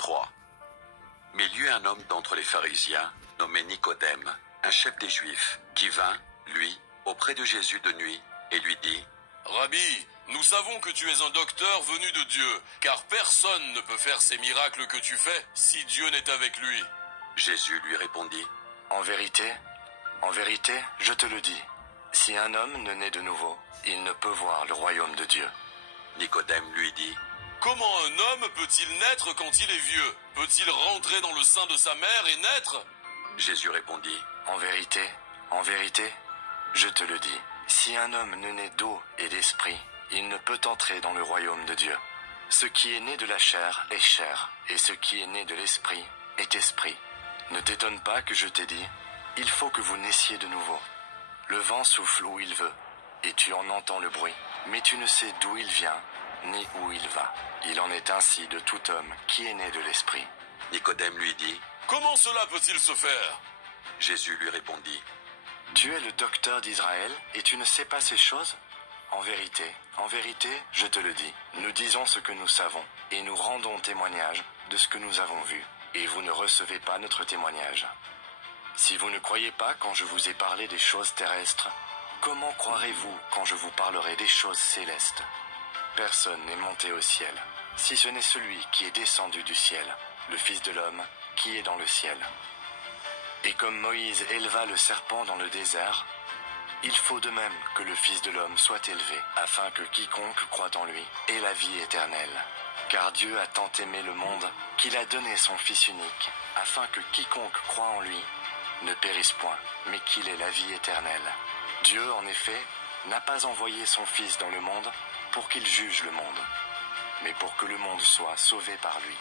3. Mais il y eut un homme d'entre les pharisiens, nommé Nicodème, un chef des Juifs, qui vint, lui, auprès de Jésus de nuit, et lui dit: Rabbi, nous savons que tu es un docteur venu de Dieu, car personne ne peut faire ces miracles que tu fais si Dieu n'est avec lui. Jésus lui répondit: En vérité, je te le dis, si un homme ne naît de nouveau, il ne peut voir le royaume de Dieu. Nicodème lui dit: Comment un homme peut-il naître quand il est vieux? Peut-il rentrer dans le sein de sa mère et naître? Jésus répondit: En vérité, je te le dis, si un homme ne naît d'eau et d'esprit, il ne peut entrer dans le royaume de Dieu. Ce qui est né de la chair est chair, et ce qui est né de l'esprit est esprit. Ne t'étonne pas que je t'ai dit, il faut que vous naissiez de nouveau. Le vent souffle où il veut, et tu en entends le bruit, mais tu ne sais d'où il vient, ni où il va. Il en est ainsi de tout homme qui est né de l'esprit. Nicodème lui dit: Comment cela peut-il se faire? Jésus lui répondit: Tu es le docteur d'Israël, et tu ne sais pas ces choses? En vérité, je te le dis, nous disons ce que nous savons, et nous rendons témoignage de ce que nous avons vu, et vous ne recevez pas notre témoignage. Si vous ne croyez pas quand je vous ai parlé des choses terrestres, comment croirez-vous quand je vous parlerai des choses célestes? Personne n'est monté au ciel, si ce n'est celui qui est descendu du ciel, le Fils de l'homme qui est dans le ciel. Et comme Moïse éleva le serpent dans le désert, il faut de même que le Fils de l'homme soit élevé, afin que quiconque croit en lui ait la vie éternelle. Car Dieu a tant aimé le monde qu'il a donné son Fils unique, afin que quiconque croit en lui ne périsse point, mais qu'il ait la vie éternelle. Dieu, en effet, n'a pas envoyé son Fils dans le monde pour qu'il juge le monde, mais pour que le monde soit sauvé par lui.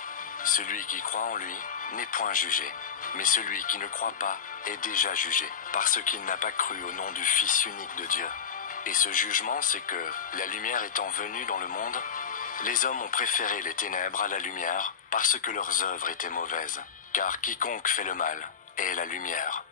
Celui qui croit en lui n'est point jugé, mais celui qui ne croit pas est déjà jugé, parce qu'il n'a pas cru au nom du Fils unique de Dieu. Et ce jugement, c'est que, la lumière étant venue dans le monde, les hommes ont préféré les ténèbres à la lumière, parce que leurs œuvres étaient mauvaises. Car quiconque fait le mal est la lumière,